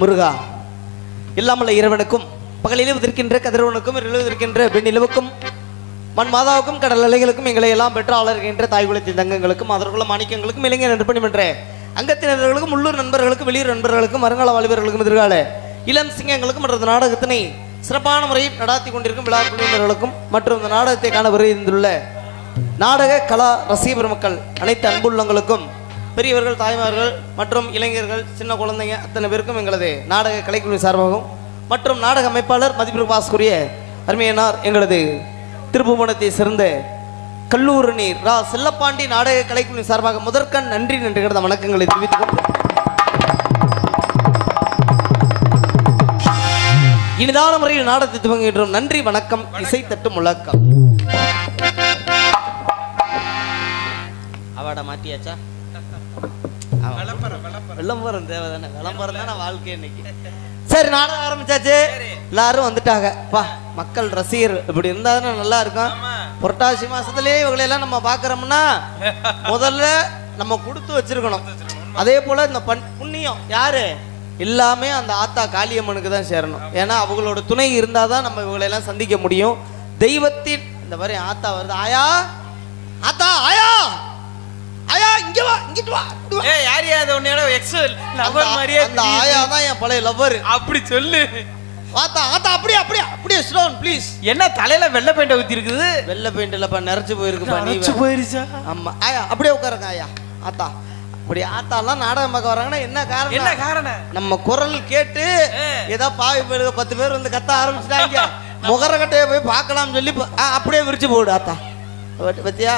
முருகா, இல்லாமல் இறைவனுக்கும் பகலில் உதிர்க்கின்ற கதிரவனுக்கும் இரவில் உதிர்க்கின்ற பெண்ணிலவுக்கும் மண் மாதாவுக்கும் கடல் அலைகளுக்கும் எங்களை எல்லாம் பெற்று ஆளர்கின்ற தாய்குலத்தின் தங்கங்களுக்கும் அதற்குள்ள மாணிக்கங்களுக்கும் இளைஞர் நண்பணி என்ற அங்கத்தினர்களுக்கும் உள்ளூர் நண்பர்களுக்கும் வெளியூர் நண்பர்களுக்கும் வருங்கால வாலிபர்களுக்கும் எதிர்கால இளம் சிங்கங்களுக்கும் மற்ற நாடகத்தினை சிறப்பான முறையில் நடாத்தி கொண்டிருக்கும் விழா குழுவினர்களுக்கும் மற்றும் இந்த நாடகத்தை காண வருகின்றுள்ள நாடக கலா ரசிக பெருமக்கள் அனைத்து அன்புள்ளங்களுக்கும் பெரியவர்கள், தாய்மார்கள் மற்றும் இளைஞர்கள், சின்ன குழந்தைங்க அத்தனை பேருக்கும் எங்களது நாடக கலைக்குழு சார்பாகவும் மற்றும் நாடக அமைப்பாளர் மதிப்பு பாஸ்குரிய அருமையனார் எங்களது திருப்புவனத்தை சேர்ந்த கல்லூரி நீர் ரா செல்லப்பாண்டி நாடக கலைக்குழு சார்பாக முதற்கண் நன்றி கிடந்த வணக்கங்களை தெரிவித்துக் கொண்டு இனிதான முறையில் நாடகத்தை துவங்குகின்றோம். நன்றி, வணக்கம். இசை தட்டு முழக்கம். அவாடா மாட்டியாச்சா? விளம்பரம் தேவைதானே, விளம்பரம் தானே வாழ்க்கை இன்னைக்கு. சரி, நாடகம் ஆரம்பிச்சாச்சு. எல்லாரும் வந்துட்டாங்க. பா, மக்கள் ரசிகர் இப்படி இருந்தா தானே நல்லா இருக்கும். புரட்டாசி மாசத்துலயே இவங்களையெல்லாம் நம்ம பாக்குறோம்னா முதல்ல நம்ம கொடுத்து வச்சிருக்கணும். அதே போல இந்த புண்ணியம் யாரு எல்லாமே அந்த ஆத்தா காளியம்மனுக்கு தான் சேரணும். ஏன்னா அவங்களோட துணை இருந்தாதான் நம்ம இவங்களெல்லாம் சந்திக்க முடியும். தெய்வத்தின் இந்த மாதிரி ஆத்தா வருது. ஆயா, ஆத்தா, ஆயா, ஆயா, இங்க வா, இங்கிட்டு வா. ஏய், யார் யார் உன்னையோட எக்ஸல் லவர் மாதிரியே அந்த ஆயா தான் என் பழைய லவர். அப்படி சொல்லு. ஆத்தா, ஆத்தா, அப்படியே அப்படியே அப்படியே ஸ்டோன் ப்ளீஸ். என்ன தலையில வெள்ளை பெயிண்ட் ஊத்தி இருக்குது? வெள்ளை பெயிண்ட் இல்லப்பா, நிறைச்சு போயிருக்குப்பா. நிறைச்சு போயிருச்சா? ஆமா. ஆயா, அப்படியே உட்காருங்க. ஆயா, ஆத்தா, அப்படி ஆத்தாலாம் நாடகம் பார்க்க வராங்கன்னா என்ன காரணம்? என்ன காரணம்? நம்ம குரல் கேட்டு ஏதோ பாவி பேருக்கு 10 பேர் வந்து கத்த ஆரம்பிச்சுட்டாங்க. முகரக்கட்டையை போய் பார்க்கலாம்னு சொல்லி அப்படியே விரிச்சு போடு ஆத்தா. பத்தியா?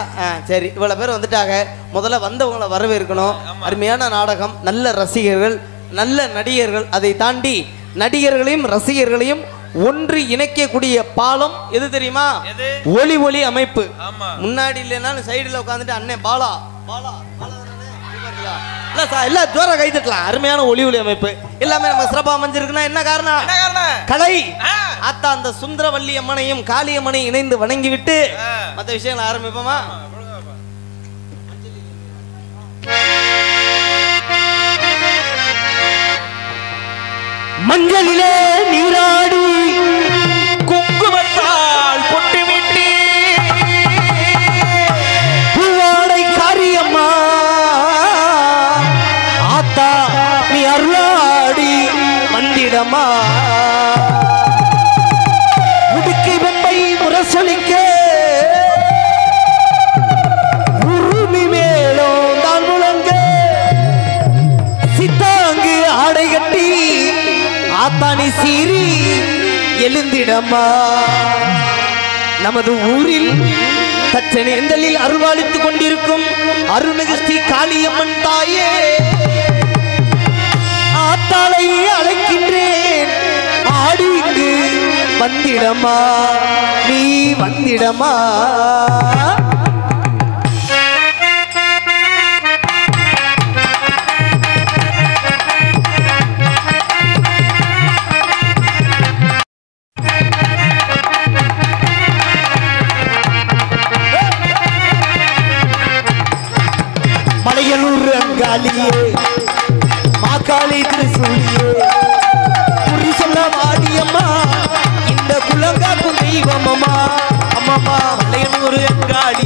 சரி, இவ்வளவு பேர் வந்துட்டாங்க. முதல்ல வந்தவங்களை வரவேற்கணும். அருமையான நாடகம், நல்ல ரசிகர்கள், நல்ல நடிகர்கள், அதை தாண்டி நடிகர்களையும் ரசிகர்களையும் ஒன்று இணைக்கக்கூடிய பாலம் எது தெரியுமா? ஒளி ஒளி அமைப்பு. முன்னாடி இல்லைன்னா சைடுல உட்காந்துட்டு அண்ணன் பாலா பாலா எல்லாம் ஜோர கை தட்டலாம். அருமையான ஒளி ஒளி அமைப்பு எல்லாமே நம்ம சிறப்பா அமைஞ்சிருக்குன்னா என்ன காரணம்? கலை. ஆத்தா அந்த சுந்தரவல்லி அம்மனையும் காளியம்மனையும் இணைந்து வணங்கிவிட்டு மற்ற விஷயங்களை ஆரம்பிப்போமா? மஞ்சளிலே நீராடி குங்குமத்தால் பொட்டுவிட்டு பூவாடை காரியம்மா ஆத்தா நீ அருளாடி வந்திடமா முடுக்கை வெம்பை முரசொலிக்க உருமி மேலோ தான் முழங்க சித்தாங்கு ஆடை கட்டி ஆத்தானி சீரி எழுந்திடமா நமது ஊரில் தச்சனேந்தலில் அருள்வாளித்துக் கொண்டிருக்கும் அருள்மிகு ஸ்ரீ காளியம்மன் தாயே ஆத்தாளை அழைக்கின்றேன். ஆடி இங்கு வந்திடமா, நீ வந்திடமா. மலையனூர் அங்காளியே மாக்காளி திருசூலியே குறி சொல்ல வாடியம்மா இந்த குலங்காக்கும் தெய்வம் அம்மா. அம்மம்மா மலையனூர் அங்காளி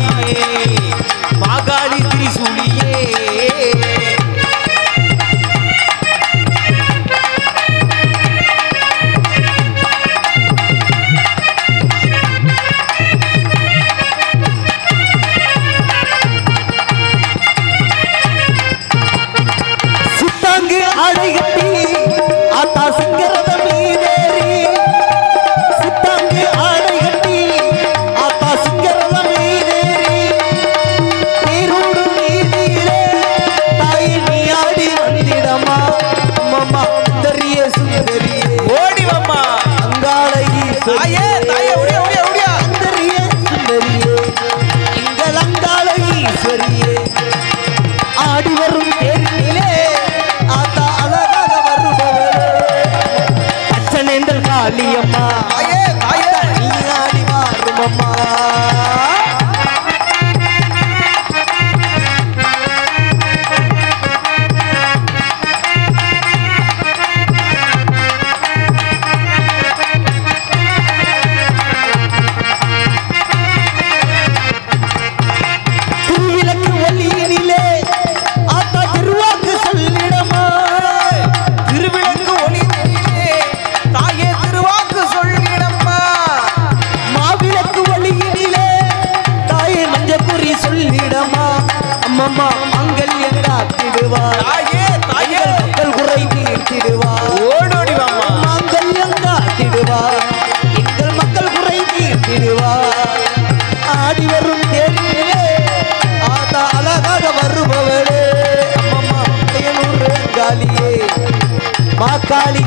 மாக்காளி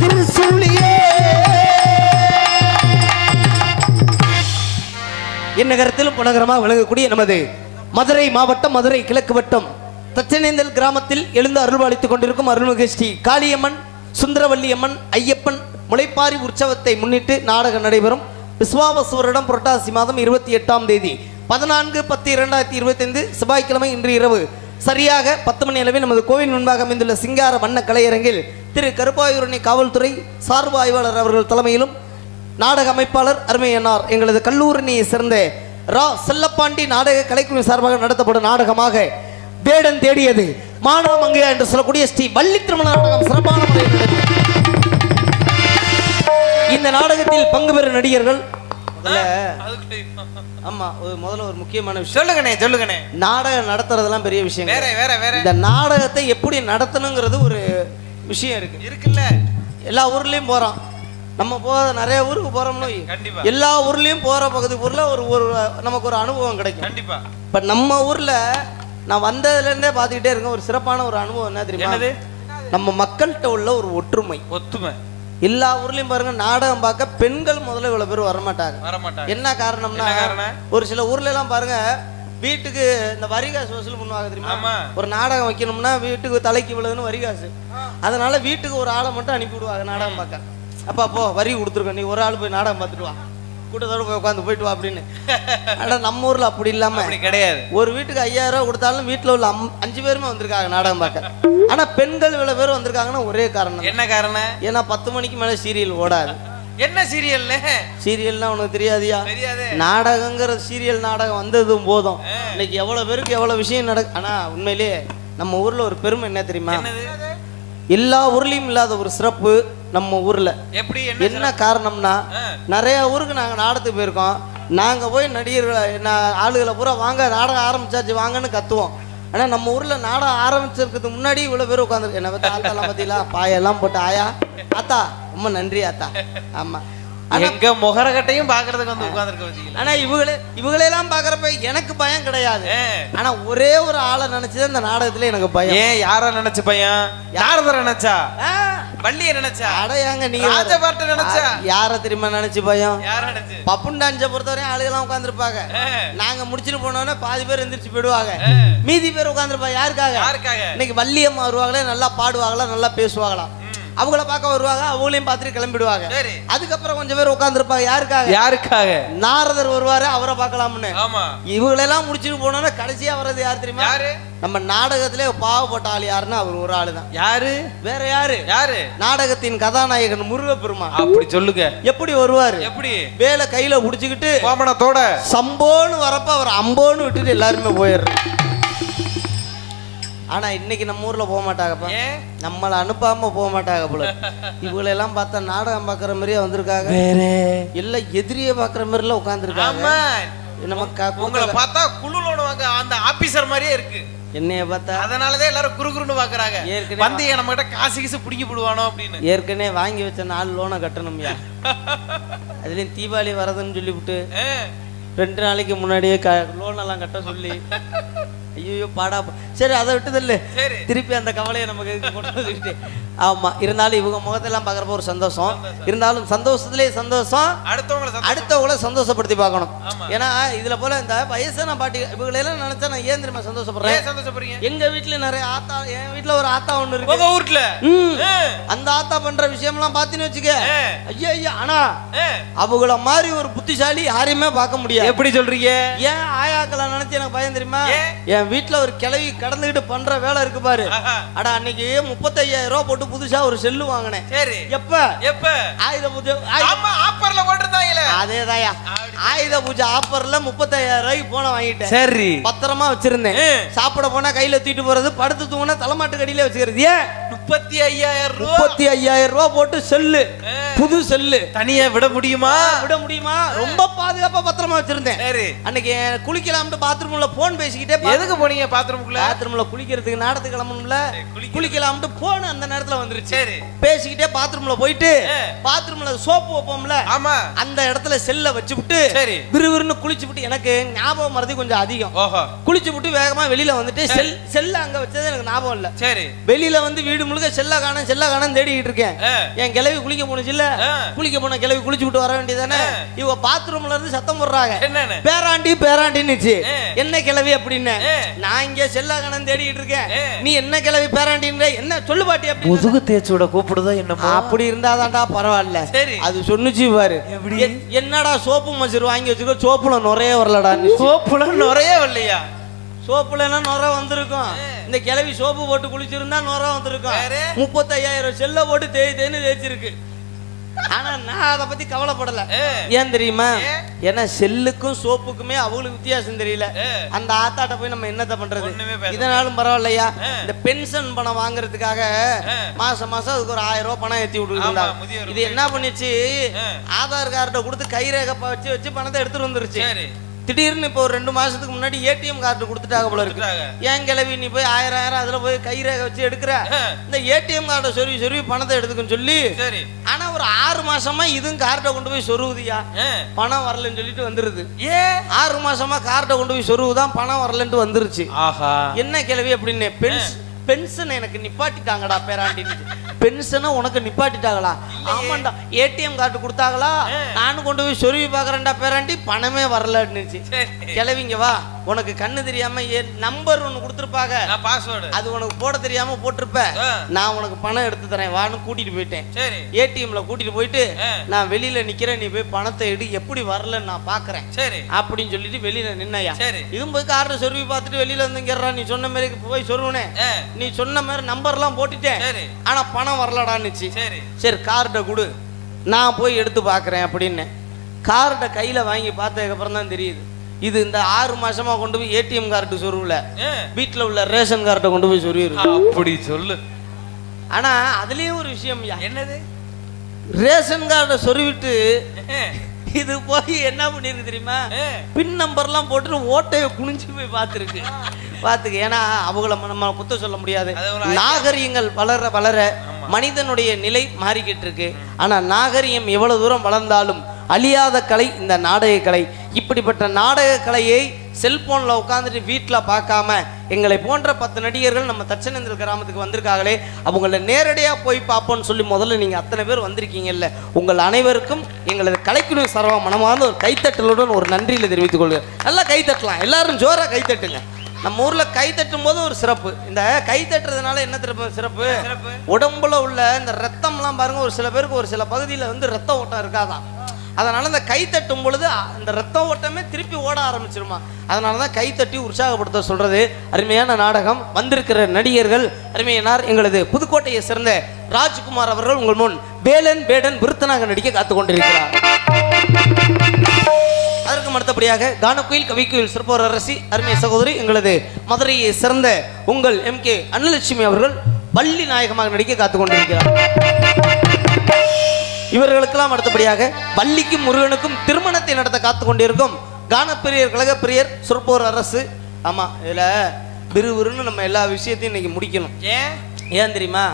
திருசூலியே. இந்நகரத்திலும் புனகரமாக விளங்கக்கூடிய நமது மதுரை மாவட்டம் மதுரை கிழக்கு வட்டம் தச்சனேந்தல் கிராமத்தில் எழுந்து அருள்பாலித்துக் கொண்டிருக்கும் அருள்மிகு ஸ்ரீ காளியம்மன் சுந்தரவல்லி அம்மன் ஐயப்பன் முளைப்பாரி உற்சவத்தை முன்னிட்டு நாடகம் நடைபெறும். விஸ்வாவசு வருடம் புரட்டாசி மாதம் 28ஆம் தேதி 14/10/2025 செவ்வாய்க்கிழமை இன்று இரவு சரியாக 10 மணி அளவில் நமது கோவில் முன்பாக அமைந்துள்ள சிங்கார வண்ண கலையரங்கில் திரு கருப்பாயூரணி காவல்துறை சார்பு ஆய்வாளர் அவர்கள் தலைமையிலும் நாடக அமைப்பாளர் அருமையன்னார் எங்களது கல்லூரணியை சேர்ந்த ரா செல்லப்பாண்டி நாடக கலைக்குழு சார்பாக நடத்தப்படும் நாடகமாக வேடன் தேடியது மானாமங்கையா என்று சொல்லக்கூடிய ஸ்ரீ வள்ளி திருமண நாடகம் சிறப்பான முறையில் நடக்கும். இந்த நாடகத்தில் பங்கு பெறும் நடிகர்கள் ஆமா முதல்ல ஒரு முக்கியமான விஷயம் சொல்லுங்கண்ணே. நாடகம் நடத்துறதெல்லாம் பெரிய விஷயம். வேற இந்த நாடகத்தை எப்படி நடத்தணுங்கிறது ஒரு விஷயம் இருக்குல்ல. எல்லா ஊர்லயும் போறோம், நம்ம நிறைய ஊருக்கு போறோம்னு எல்லா ஊர்லயும் போற பகுதி ஊர்ல ஒரு நமக்கு ஒரு அனுபவம் கிடைக்கும் கண்டிப்பா. இப்ப நம்ம ஊர்ல நான் வந்ததுல இருந்தே பாத்துக்கிட்டே இருக்கேன், ஒரு சிறப்பான ஒரு அனுபவம் என்ன தெரியுமா? நம்ம மக்கள்கிட்ட உள்ள ஒரு ஒற்றுமை. எல்லா ஊர்லயும் பாருங்க, நாடகம் பார்க்க பெண்கள் முதல்ல இவ்வளவு பேர் வரமாட்டாங்க. என்ன காரணம்னா, ஒரு சில ஊர்ல எல்லாம் பாருங்க வீட்டுக்கு இந்த வரிகாசு வசூல் பண்ணுவாங்க தெரியுமா? ஒரு நாடகம் வைக்கணும்னா வீட்டுக்கு தலைக்கு விழுதுன்னு வரிகாசு, அதனால வீட்டுக்கு ஒரு ஆளை மட்டும் அனுப்பி விடுவாங்க நாடகம் பார்க்க. அப்பா போ வரி கொடுத்துருக்க, நீ ஒரு ஆள் போய் நாடகம் பார்த்துட்டு வா, கூட்டத்தோடு போய் உட்காந்து போயிட்டு வா அப்படின்னு. ஆனால் நம்ம ஊர்ல அப்படி இல்லாம கிடையாது. ஒரு வீட்டுக்கு 5000 ரூபா கொடுத்தாலும் வீட்டுல உள்ள 5 பேருமே வந்திருக்காங்க நாடகம் பார்க்க. ஆனா பெண்கள் இவ்வளவு பேர் வந்திருக்காங்கன்னா ஒரே காரணம். என்ன காரணம்? ஏன்னா 10 மணிக்கு மேல சீரியல் ஓடாது. என்ன சீரியல்? சீரியல்னா உனக்கு தெரியாதியா? நாடகங்கிற சீரியல் நாடகம் வந்ததும் போதும் இன்னைக்கு எவ்வளவு பேருக்கு எவ்வளவு விஷயம் நடக்கு. ஆனா உண்மையிலேயே நம்ம ஊர்ல ஒரு பெருமை என்ன தெரியுமா? எல்லா ஊர்லயும் இல்லாத ஒரு சிறப்பு நம்ம ஊர்ல. எப்படி என்ன காரணம்னா, நிறைய ஊருக்கு நாங்க நாடகத்துக்கு போயிருக்கோம். நாங்க போய் நடிகர்களை ஆளுகளை பூரா வாங்க நாடகம் ஆரம்பிச்சாச்சு வாங்கன்னு கத்துவோம். ஆனா நம்ம ஊர்ல நாடகம் ஆரம்பிச்சிருக்கிறதுக்கு முன்னாடி இவ்வளவு பேர் உட்காந்துருக்கு. என்ன பத்தி ஆத்தாலாம் பத்திலாம் பாயெல்லாம் போட்டு ஆயா ஆத்தா ரொம்ப நன்றி ஆத்தா. ஆமா, எங்க முகரகட்டையும் பாக்குறதுக்கு வந்து உட்கார்ந்துருக்க. ஆனா இவங்களெல்லாம் பாக்குறப்ப எனக்கு பயம் கிடையாது. ஆனா ஒரே ஒரு ஆளை நினைச்சுதான் இந்த நாடகத்துல எனக்கு பயம். ஏன் யார நினைச்ச பயம்? யாரத நினைச்சா? வள்ளிய நினைச்சா? அடையாங்க நீங்க ராஜபாட்ட நினைச்சா? யார தெரியுமா நினைச்சு பயம்? யார நினைச்சு? பப்புண்டாஞ்ச பொறுத்தவரையும் ஆளுகெல்லாம் உட்கார்ந்துருப்பாங்க. நாங்க முடிச்சுட்டு போனோம்னா பாதி பேர் எந்திரிச்சு போயிடுவாங்க, மீதி பேர் உட்கார்ந்துருப்பாங்க. யாருக்காக? இன்னைக்கு வள்ளியம்மா வருவாங்களே, நல்லா பாடுவாங்களா, நல்லா பேசுவாங்களா, அவங்கள பார்க்க வருவாங்க, அவங்களையும் பார்த்துட்டு கிளம்பிடுவாங்க. அதுக்கப்புறம் கொஞ்சம் பேர் உட்கார்ந்துருப்பாங்க. யாருக்காக? நாரதர் வருவாரு, அவரை பார்க்கலாம்னு. இவங்களெல்லாம் முடிச்சுட்டு போனோம்னா கடைசியா வர்றது யார் தெரியுமா? நம்ம நாடகத்திலே பாவப்பட்ட ஆள் யாருன்னா அவர் ஒரு ஆளு தான். யாரு? வேற யாரு? நாடகத்தின் கதாநாயகன் முருகப்பெருமான். அப்படி சொல்லுங்க. எப்படி வருவாரு? எப்படி? வேலை கையில புடிச்சுக்கிட்டு கோமணத்தோட சம்போன்னு வரப்ப அவர் அம்போன்னு விட்டுட்டு எல்லாருமே போயிடுறாரு. ஆனா இன்னைக்கு நம்ம ஊர்ல போக மாட்டாங்கப்பா, நம்மள அனுப்பாம போக மாட்டாங்க போல. இவங்களை எல்லாம் பார்த்தா நாடகம் பாக்குற மாதிரியே வந்திருக்காங்க, எல்லாம் எதிரியே பாக்குற மாதிரி எல்லாம் உட்கார்ந்துருக்காங்க. உங்களை பார்த்தா குழுலோட அந்த ஆபீசர் மாதிரியே இருக்கு. என்னைய பார்த்தா அதனாலதான் எல்லாரும் குறுகுறுன்னு பாக்குறாங்க. வந்து நம்ம கிட்ட காசு கீசு பிடிங்கி போடுவானோ அப்படின்னு. ஏற்கனவே வாங்கி வச்ச 4 லோனை கட்டணும்யா. அதுலயும் தீபாவளி வரதுன்னு சொல்லிவிட்டு 2 நாளைக்கு முன்னாடியே லோன் எல்லாம் கட்ட சொல்லி ஐயோ பாடா. சரி அதை விட்டுதில்ல, திருப்பி அந்த கவலையை நமக்கு போட்டு. ஆமா, இருந்தாலும் இவங்க முகத்தெல்லாம் பாக்குறப்ப ஒரு சந்தோஷம். இருந்தாலும் சந்தோஷத்திலே சந்தோஷம், அடுத்தவங்களை சந்தோஷப்படுத்தி பார்க்கணும். ஏன்னா இதுல போல இந்த வயசான பாட்டி இவங்களெல்லாம் நினைச்சா நான் ஏன் தெரியுமா சந்தோஷப்படுறேன்? எங்க வீட்டுல நிறைய ஆத்தா, என் வீட்டுல ஒரு ஆத்தா ஒண்ணு இருக்கு ஊர்ல. அந்த ஆத்தா பண்ற விஷயம் எல்லாம் பாத்தீன்னு வச்சுக்க, ஐயா ஆனா அவங்கள மாதிரி ஒரு புத்திசாலி யாரையுமே பார்க்க முடியாது. எப்படி சொல்றீங்க? ஏன் ஆயாக்களை நினைச்சு எனக்கு பயம் தெரியுமா? என் வீட்டுல ஒரு கிளவி கடந்துகிட்டு பண்ற வேலை இருக்கு பாரு. அட அன்னைக்கு 35,000 ரூபாய் போட்டு புதுசா ஒரு செல்லு வாங்கினேன். எப்ப ஆயுத பூஜை ஆஃபர்ல போட்டுருந்தாங்களே, அதேதாயா ஆயுத பூஜை ஆஃபர்ல 35,000 ரூபாய்க்கு போன வாங்கிட்டேன். சரி, பத்திரமா வச்சிருந்தேன். சாப்பிட போனா கையில தூக்கிட்டு போறது, படுத்து தூங்கினா தலைமாட்டு கடியில வச்சுக்கிறது. ஏன் 35,000 ரூபாய் போட்டு செல்லு புது செல்லு. தனியா விட முடியுமா? விட முடியுமா? ரொம்ப பாதுகாப்பா பத்திரமா வச்சிருந்தேன். சரி. அன்னைக்கு குளிக்கலாம்னு பாத்ரூம்ல போன் பேசிக்கிட்டே எதுக்கு போனீங்க பாத்ரூம்குள்ள? பாத்ரூம்ல குளிக்கிறதுக்கு நாடத்துக்கு கிளம்பணும்ல, குளிக்கலாம்னு போன் அந்த நேரத்துல வந்துருச்சு. சரி. பேசிக்கிட்டே பாத்ரூம்ல போயிட்டு பாத்ரூம்ல சோப்பு வைப்போம்ல, ஆமா, அந்த இடத்துல செல்ல வச்சுவிட்டு சரி விறுவிறுன்னு குளிச்சுவிட்டு, எனக்கு ஞாபகம் மறதி கொஞ்சம் அதிகம். ஓஹோ. குளிச்சுவிட்டு வேகமா வெளியில வந்துட்டு செல்ல அங்க வச்சது எனக்கு ஞாபகம் இல்ல. சரி. வெளியில வந்து வீடு முழுக்க செல்ல காணோம் தேடிக்கிட்டு இருக்கேன். என் கிளவி குளிக்க போனுச்சு இல்ல, குளிக்க போன கிளவி குளிச்சு விட்டு வர வேண்டியதானே. இவ பாத்ரூம்ல இருந்து சத்தம் போடுறாங்க, பேராண்டி பேராண்டின்னுச்சு. என்ன கிளவி அப்படின்னு. நான் இங்க செல்ல காணோம் தேடிக்கிட்டு இருக்கேன், நீ என்ன கிளவி பேராண்டின்ற, என்ன சொல்லு பாட்டி அப்படி. முதுகு தேய்ச்சோட கூப்பிடுதா என்னமோ. அப்படி இருந்தாதான்டா பரவாயில்ல. அது சொன்னுச்சு பாரு, என்னடா சோப்பு மசூர் வாங்கி வச்சுக்கோ, சோப்புல நுரைய வரலடா. சோப்புல நுரைய வரலையா? சோப்புல நுரை வந்திருக்கும். இந்த கிளவி சோப்பு போட்டு குளிச்சிருந்தா நுரை வந்திருக்கும். 35,000 செல்ல போட்டு தேய்ன்னு தேய்ச்சிருக்கு. ஆனா நான் அதை பத்தி கவலைப்படல. ஏன் தெரியுமா? ஏன்னா செல்லுக்கும் சோப்புக்குமே அவங்களுக்கு வித்தியாசம் தெரியல. அந்த ஆத்தாட்ட போய் நம்ம என்னத்த பண்றது? இதனாலும் பரவாயில்லையா, இந்த பென்ஷன் பணம் வாங்குறதுக்காக மாசம் மாசம் அதுக்கு ஒரு 1000 ரூபாய் பணம் ஏத்தி விட்டுருக்காங்க. இது என்ன பண்ணிச்சு, ஆதார் கார்டை கொடுத்து கைரேகை வச்சு வச்சு பணத்தை எடுத்துட்டு வந்துருச்சு. திடீர்னு இப்போ ஒரு 2 மாசத்துக்கு முன்னாடி ஏடிஎம் கார்டு கொடுத்துட்டாங்க போல இருக்கு. ஏன் கிளவி நீ போய் 1000 அதுல போய் கைரேகை வச்சு எடுக்கிற, இந்த ஏடிஎம் கார்டை சொருவி பணத்தை எடுத்துக்குன்னு சொல்லி. ஆனா ஒரு 6 மாசமா இதுவும் கார்டை கொண்டு போய் சொருவுதியா, பணம் வரலன்னு சொல்லிட்டு வந்துருது. 6 மாசமா கார்டை கொண்டு போய் சொருவுதான், பணம் வரலன்ட்டு வந்துருச்சு. என்ன கிளவி அப்படின்னு. பென்ஷன் எனக்கு நிப்பாட்டிட்டாங்கடா பேராண்டி. பென்ஷனை உனக்கு நிப்பாட்டிட்டாங்களா? ஆமாண்டா, ஏடிஎம் கார்டு கொடுத்தாங்களா, நானும் கொண்டு போய் சொருவி பாக்குறேன்டா பேராண்டி, பணமே வரலன்னு. கிளவிங்க வா, உனக்கு கண்ணு தெரியாம நம்பர் ஒன்னு கொடுத்துருப்பாங்க, அது உனக்கு போட தெரியாம போட்டிருப்ப, நான் உனக்கு பணம் எடுத்து தரேன் வான்னு கூட்டிட்டு போயிட்டேன். ஏடிஎம்ல கூட்டிட்டு போயிட்டு நான் வெளியில நிக்கிறேன், நீ போய் பணத்தை எடு, எப்படி வரலன்னு நான் பாக்குறேன் அப்படின்னு சொல்லிட்டு வெளியில நின்னையா. இதுவும் போய் கார்டை சொருவி பார்த்துட்டு வெளியில வந்துங்கிறா, நீ சொன்ன மாதிரி போய் சொருவுனே, நீ சொன்ன மாதிரி நம்பர் எல்லாம் போட்டுட்டேன், ஆனா பணம் வரலடான்னுச்சு. சரி கார்டை கொடு, நான் போய் எடுத்து பாக்குறேன் அப்படின்னு. கார்டை கையில வாங்கி பார்த்ததுக்கு அப்புறம் தான் தெரியுது, இது இந்த 6 மாசமா கொண்டு போய் ஏடிஎம் கார்டு சொருவுல, வீட்டுல உள்ள ரேஷன் கார்டை கொண்டு போய் சொருவி. அப்படி சொல்லு. ஆனா அதுலயும் ஒரு விஷயம், என்னது, ரேஷன் கார்டை சொருவிட்டு இது போய் என்ன பண்ணிருக்கு தெரியுமா, பின் நம்பர்லாம் போட்டு ஓட்டையை குனிஞ்சு போய் பார்த்துருக்கு. பார்த்துக்க, ஏன்னா அவங்கள நம்ம குத்த சொல்ல முடியாது. நாகரிகங்கள் வளர வளர மனிதனுடைய நிலை மாறிக்கிட்டு இருக்கு. ஆனா நாகரிகம் எவ்வளவு தூரம் வளர்ந்தாலும் அழியாத கலை இந்த நாடக கலை. இப்படிப்பட்ட நாடக கலையை செல்போன்ல உட்காந்துட்டு வீட்டில் பார்க்காம எங்களை போன்ற 10 நடிகர்கள் நம்ம தச்சநேந்திர கிராமத்துக்கு வந்திருக்காங்களே, அவங்கள நேரடியாக போய் பார்ப்போம்னு சொல்லி முதல்ல நீங்கள் அத்தனை பேர் வந்திருக்கீங்கல்ல, உங்கள் அனைவருக்கும் எங்களது கலைக்குழு சர்வ மனமார்ந்த ஒரு கைத்தட்டலுடன் ஒரு நன்றியில் தெரிவித்துக் கொள்கிறேன். நல்லா கைத்தட்டலாம், எல்லாரும் ஜோரா கைத்தட்டுங்க. நம்ம ஊர்ல கை தட்டும் போது ஒரு சிறப்பு. இந்த கை தட்டுறதுனால என்ன சிறப்பு, உடம்புல உள்ள இந்த ரத்தம்லாம் பாருங்க, ஒரு சில பேருக்கு ஒரு சில பகுதியில் வந்து ரத்த ஓட்டம் இருக்காதான். அதனால இந்த கை தட்டும் பொழுது அந்த ரத்த ஓட்டமே திருப்பி ஓட ஆரம்பிச்சிருமா. அதனாலதான் கை தட்டி உற்சாகப்படுத்த சொல்றது. அருமையான நாடகம், வந்திருக்கிற நடிகர்கள் அருமையானார். எங்களது புதுக்கோட்டையை சேர்ந்த ராஜ்குமார் அவர்கள் உங்கள் முன் வேலன் வேடன் விருத்தனாக நடிக்க காத்துக் கொண்டிருக்கிறார். அதற்கு அடுத்தபடியாக கானக்குயில் கவிக்குயில் சிறப்போர் அரசி அருமை சகோதரி எங்களது மதுரையை சேர்ந்த உங்கள் MK அன்னலட்சுமி அவர்கள் வள்ளி நாயகமாக நடிக்க காத்துக் கொண்டிருக்கிறார். இவர்களுக்கெல்லாம் அடுத்தபடியாக வள்ளிக்கும் முருகனுக்கும் திருமணத்தை நடத்த காத்துக் கொண்டிருக்கும் கானப்பிரியர் கழகப்பிரியர் சிறப்போர் அரசு. ஆமா, இதுல விறுவிறுன்னு நம்ம எல்லா விஷயத்தையும் இன்னைக்கு முடிக்கணும். ஏன் தெரியுமா,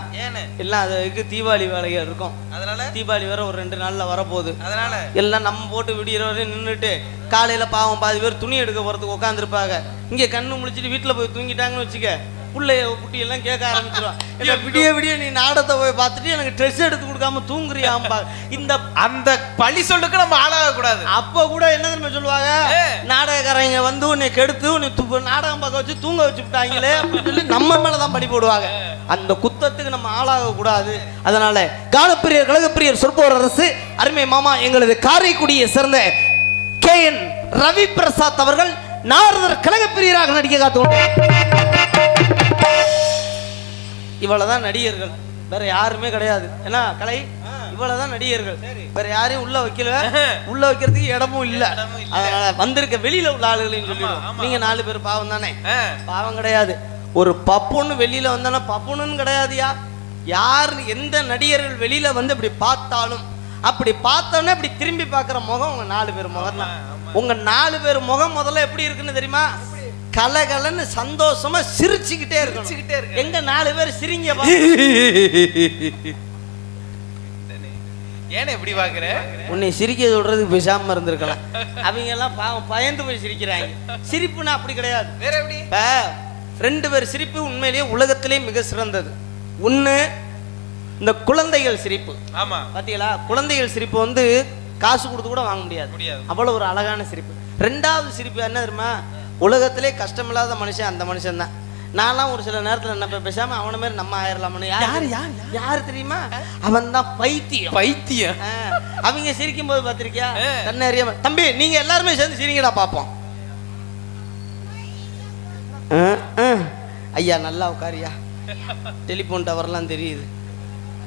எல்லாம் அதுக்கு தீபாவளி வேலைகள் இருக்கும். அதனால தீபாவளி வேற ஒரு 2 நாள்ல வரப்போகுது. அதனால எல்லாம் நம்ம போட்டு விடிகிற வரையும் நின்றுட்டு காலையில பாவம் பாதி பேர் துணி எடுக்க போறதுக்கு உட்காந்துருப்பாங்க. இங்க கண்ணு முழிச்சிட்டு வீட்டுல போய் தூங்கிட்டாங்கன்னு வச்சுக்க, பிள்ளைய குட்டி எல்லாம் கேட்க ஆரம்பிச்சிருவான், விடிய விடிய நீ நாடகத்தை போய் பார்த்துட்டு எனக்கு ட்ரெஸ் எடுத்து கொடுக்காம தூங்குறியாம்பா. இந்த அந்த பழி சொல்லுக்கு நம்ம ஆளாக கூடாது. அப்ப கூட என்ன தெரியுமா சொல்லுவாங்க, நாடகக்காரங்க வந்து உன்னை கெடுத்து உன்னை நாடகம் பார்க்க வச்சு தூங்க வச்சு விட்டாங்களே அப்படின்னு சொல்லி நம்ம மேலதான் பழி போடுவாங்க. அந்த குத்தத்துக்கு நம்ம ஆளாக கூடாது. அதனால கானப்பிரியர் கழகப்பிரியர் சொற்போர் அரசு அருமை மாமா எங்களது காரைக்குடியை சேர்ந்த KN ரவி பிரசாத் அவர்கள் நாரதர் கழகப்பிரியராக நடிக்க காத்துக்கொண்டு. இவ்வளவுதான் நடிகர்கள், வேற யாருமே கிடையாது. ஏன்னா கலை இவ்வளவுதான் நடிகர்கள், வேற யாரையும் உள்ள வைக்கல, உள்ள வைக்கிறதுக்கு இடமும் இல்ல. அதனால வந்திருக்க வெளியில உள்ள ஆளுகளையும் சொல்லிடுவோம். நீங்க 4 பேர் பாவம் தானே, பாவம் கிடையாது. ஒரு பப்புன்னு வெளியில வந்தானா பப்புன்னு கிடையாதுயா. யார் எந்த நடிகர்கள் வெளியில வந்து இப்படி பார்த்தாலும் அப்படி பார்த்தோன்னே இப்படி திரும்பி பார்க்குற முகம் உங்க 4 பேர் முகம் தான். உங்க 4 பேர் முகம் முதல்ல எப்படி இருக்குன்னு தெரியுமா? கலகலன்னு சந்தோஷமா சிரிச்சுக்கிட்டே இருக்கு. எங்க 4 பேர் சிரிங்க ஏன் இப்படி பாக்குற? உன்னை சிரிக்க சொல்றதுக்கு பேசாம இருந்திருக்கலாம். அவங்க எல்லாம் பாவம் பயந்து போய் சிரிக்கிறாங்க. சிரிப்புனா அப்படி கிடையாது. வேற எப்படி? 2 பேர் சிரிப்பு உண்மையிலேயே உலகத்திலே மிக சிறந்தது. ஒண்ணு இந்த குழந்தைகள் சிரிப்பு. ஆமா பாத்தீங்களா? குழந்தைகள் சிரிப்பு வந்து காசு கொடுத்து கூட வாங்க முடியாது. அவ்வளவு ஒரு அழகான சிரிப்பு. 2வது சிரிப்பு என்ன தெரியுமா? உலகத்திலே கஷ்டமில்லாத மனுஷன் அந்த மனுஷன் தான். நான்லாம் ஒரு சில நேரத்துல என்ன பேசாம அவன மாதிரி நம்ம ஆயிரலாம்னு. யாரு தெரியுமா? அவன் தான் பைத்தியம். அவங்க சிரிக்கும் போது பாத்திருக்கியா? தன்னை அறியாம தம்பி நீங்க எல்லாருமே சேர்ந்து சிரிங்கடா பாப்போம். ஐயா நல்லா உட்காரியா, டெலிபோன் டவர்லாம் தெரியுது.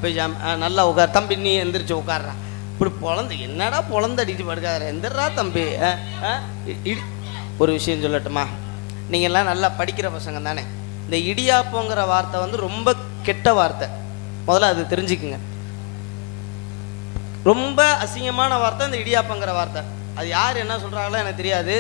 பேசாம நல்லா உட்கார் தம்பி, நீ எந்திரிச்சு உட்கார்றா. இப்படி பொழந்து என்னடா பொழந்து அடிச்சு படுக்காத எந்திரா தம்பி. ஒரு விஷயம் சொல்லட்டுமா? நீங்கள்லாம் நல்லா படிக்கிற பசங்க தானே. இந்த இடியாப்பங்கிற வார்த்தை வந்து ரொம்ப கெட்ட வார்த்தை. முதல்ல அது தெரிஞ்சுக்குங்க. ரொம்ப அசிங்கமான வார்த்தை இந்த இடியாப்பங்கிற வார்த்தை. அது யார் என்ன சொல்கிறாங்களோ எனக்கு தெரியாது.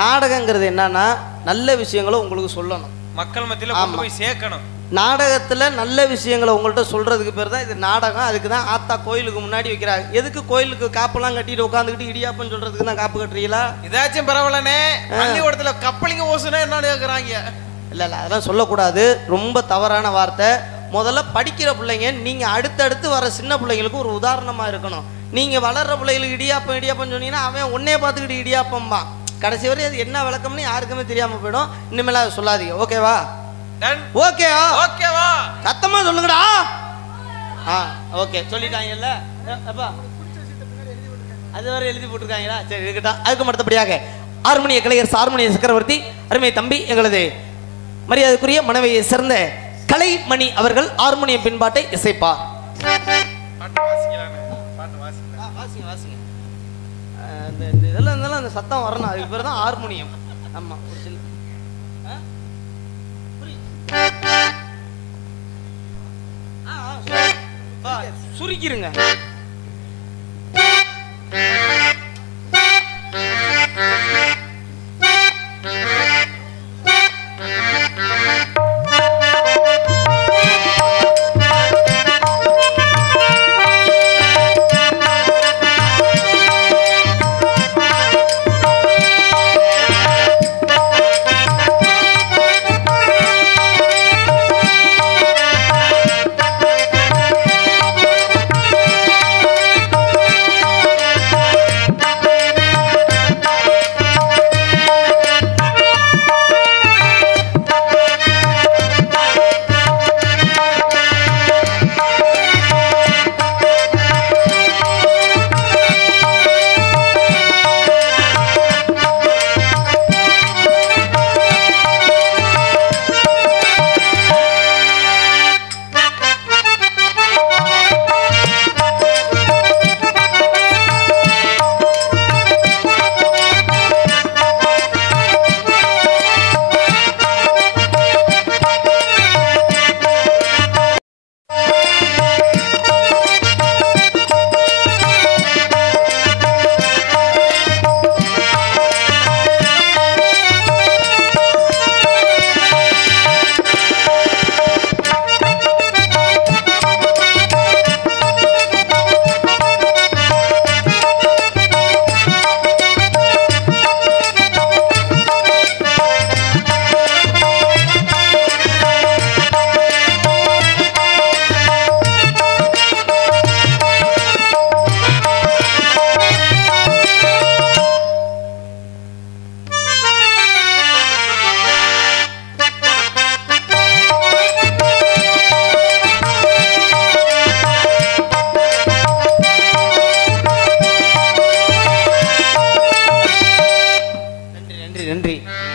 நாடகங்கிறது என்னன்னா நல்ல விஷயங்களை உங்களுக்கு சொல்லணும், மக்கள் மத்தியில் கொண்டு போய் சேர்க்கணும். நாடகத்தில் நல்ல விஷயங்களை உங்கள்கிட்ட சொல்கிறதுக்கு பேர் தான் இது நாடகம். அதுக்கு தான் ஆத்தா கோயிலுக்கு முன்னாடி வைக்கிறாங்க. எதுக்கு கோயிலுக்கு காப்பெல்லாம் கட்டிட்டு உட்காந்துக்கிட்டு இடியாப்பன்னு சொல்கிறதுக்கு தான் காப்பு கட்டுறீங்களா? இதாச்சும் பரவாயில்லனே. பள்ளிக்கூடத்தில் கப்பலிங்க ஓசுனா என்ன கேட்குறாங்க? இல்லை அதெல்லாம் சொல்லக்கூடாது. ரொம்ப தவறான வார்த்தை. முதல்ல படிக்கிற பிள்ளைங்க நீங்கள் அடுத்தடுத்து வர சின்ன பிள்ளைங்களுக்கு ஒரு உதாரணமாக இருக்கணும். நீங்கள் வளர்கிற பிள்ளைகளுக்கு இடியாப்பம் சொன்னீங்கன்னா அவன் ஒன்னே பார்த்துக்கிட்டு இடியாப்பம்பா. கடைசி வரை அது என்ன விளக்கம்னு யாருக்குமே தெரியாமல் போயிடும். இனிமேல் அதை சொல்லாதீங்க. ஓகேவா? ஓகேவா? சத்தமா சொல்லுங்கடா. ஓகே சொல்லிட்டாங்கல்ல. அப்பா அது வரை எழுதி போட்டிருக்காங்களா? சரி இருக்கட்டும். அதுக்கு அடுத்தபடியாக ஹார்மோனிய கலைஞர் ஹார்மோனிய சக்கரவர்த்தி அருமை தம்பி எங்களது மரியாதைக்குரிய மனைவியை சேர்ந்த கலைமணி அவர்கள் ஹார்மோனியம் பின்பாட்டை இசைப்பார். இதெல்லாம் அந்த சத்தம் வரணும். அதுக்கு பேர் தான் ஹார்மோனியம். ஆமா சுருக்கிருங்க.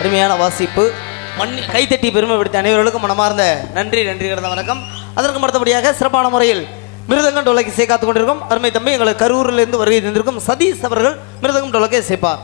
அருமையான வாசிப்பு. கைத்தட்டி பெருமை பிடித்த அனைவர்களுக்கும் மனமார்ந்த நன்றி கடந்த வணக்கம். அதற்கு அடுத்தபடியாக சிறப்பான முறையில் மிருதங்கம் டோலக்கை இசை காத்துக் கொண்டிருக்கும் அருமை தம்பி எங்களுக்கு கரூரிலிருந்து வருகை தந்திருக்கும் சதீஷ் அவர்கள் மிருதங்கம் டோலக்கை இசைப்பார்.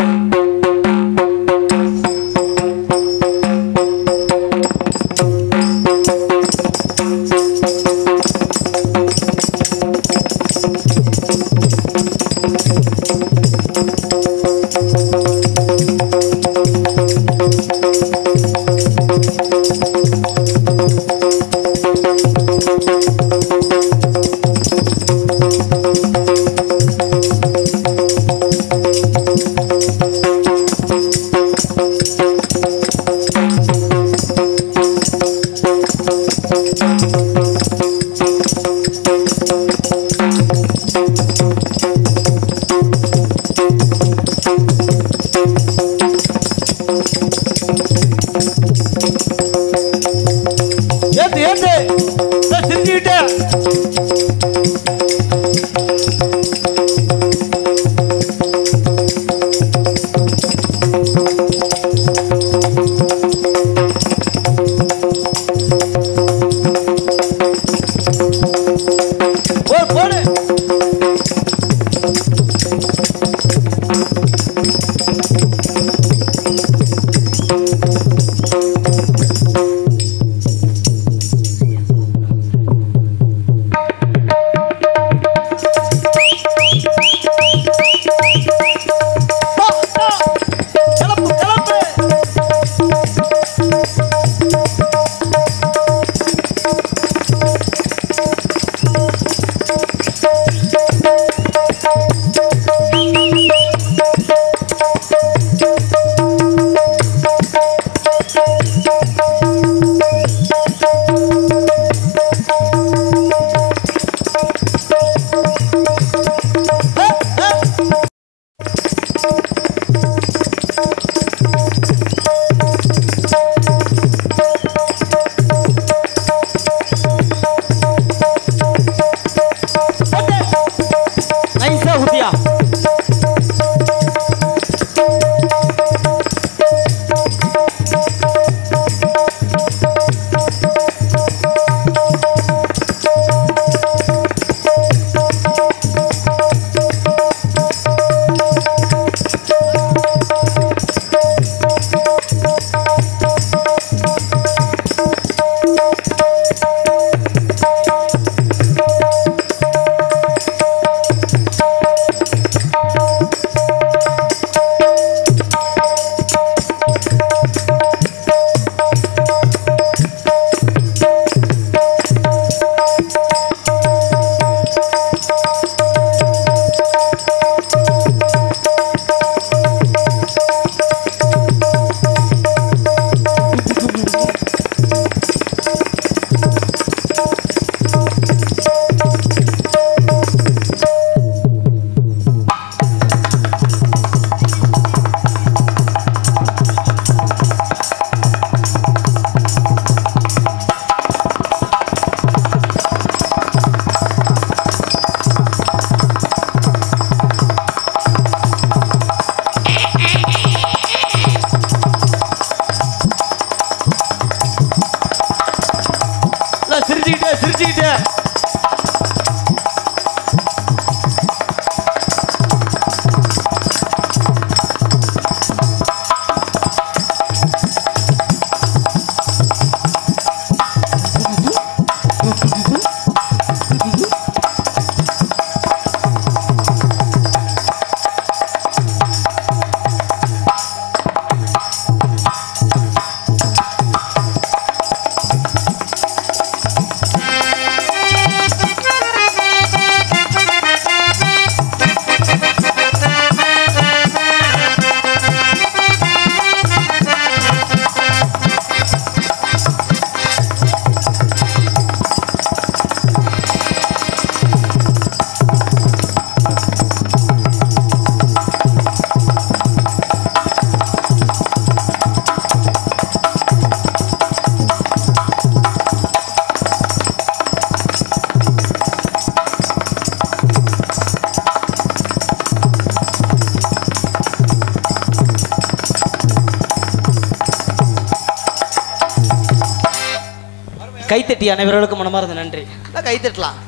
கைத்தட்டி அனைவர்களுக்கும் மனமார்ந்த நன்றி. கைத்தட்டலாம்.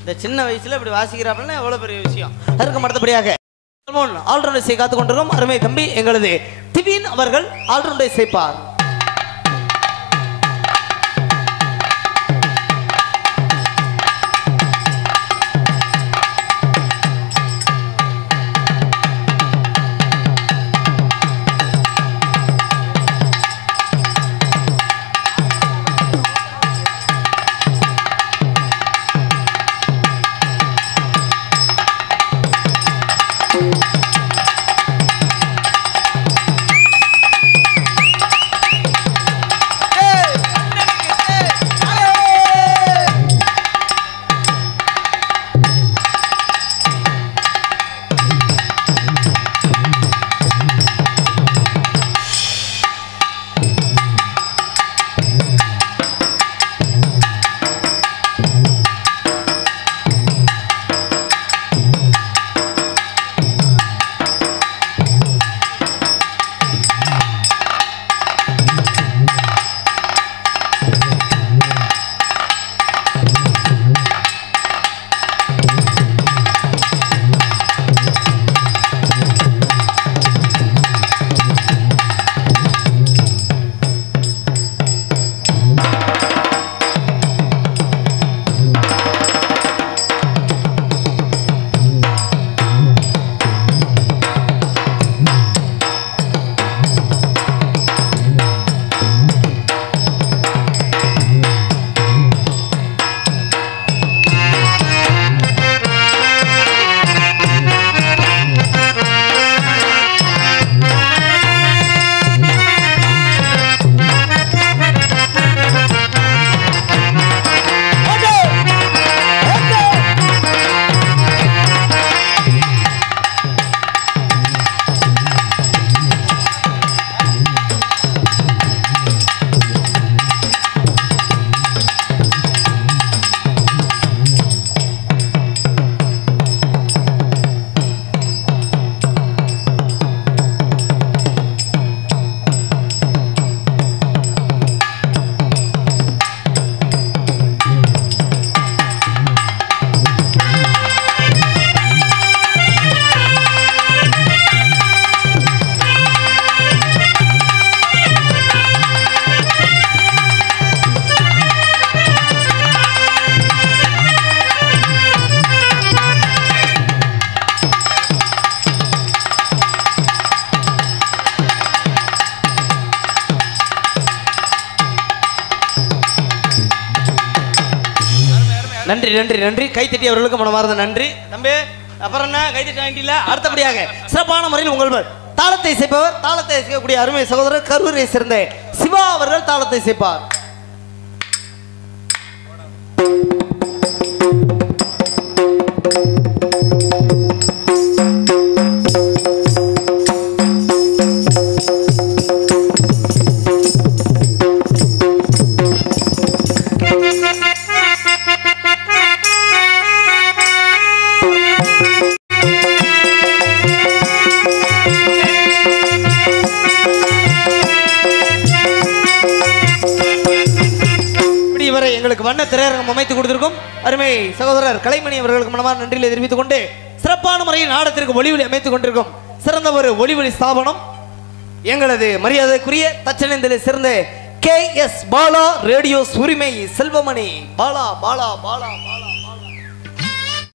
இந்த சின்ன வயசுல இப்படி வாசிக்கிறாப்புல எவ்வளவு பெரிய விஷயம். அதற்கு அடுத்தபடியாக ஆல்ரவுண்டர் இசை காத்துக் கொண்டிருக்கும் அருமை தம்பி எங்களது திவீன் அவர்கள் ஆல்ரவுண்டர் இசைப்பார். நன்றி நன்றி நன்றி. கைத்தட்டி அவர்களுக்கு மனமார்ந்த நன்றி. தம்பி அப்புறம் என்ன கைத்தட்டி வாங்கிட்டீங்களா? அடுத்தபடியாக சிறப்பான முறையில் உங்கள் தாளத்தை இசைப்பவர், தாளத்தை இசைக்கக்கூடிய அருமை சகோதரர் கரூரை சேர்ந்த சிவா அவர்கள் தாளத்தை இசைப்பார். எங்களுக்கு வண்ண திரையரங்கம் அமைத்து கொடுத்திருக்கும் அருமை சகோதரர் கலைமணி அவர்களுக்கு மனமார்ந்த நன்றியை தெரிவித்துக் கொண்டு சிறப்பான முறையில் நாடத்திற்கு ஒளிவொலி அமைத்துக் கொண்டிருக்கும் சிறந்த ஒரு ஒளிவொலி ஸ்தாபனம் எங்களது மரியாதைக்குரிய தச்சனந்திலே சிறந்த KS பாலா ரேடியோ உரிமை செல்வமணி பாலா பாலா பாலா பாலா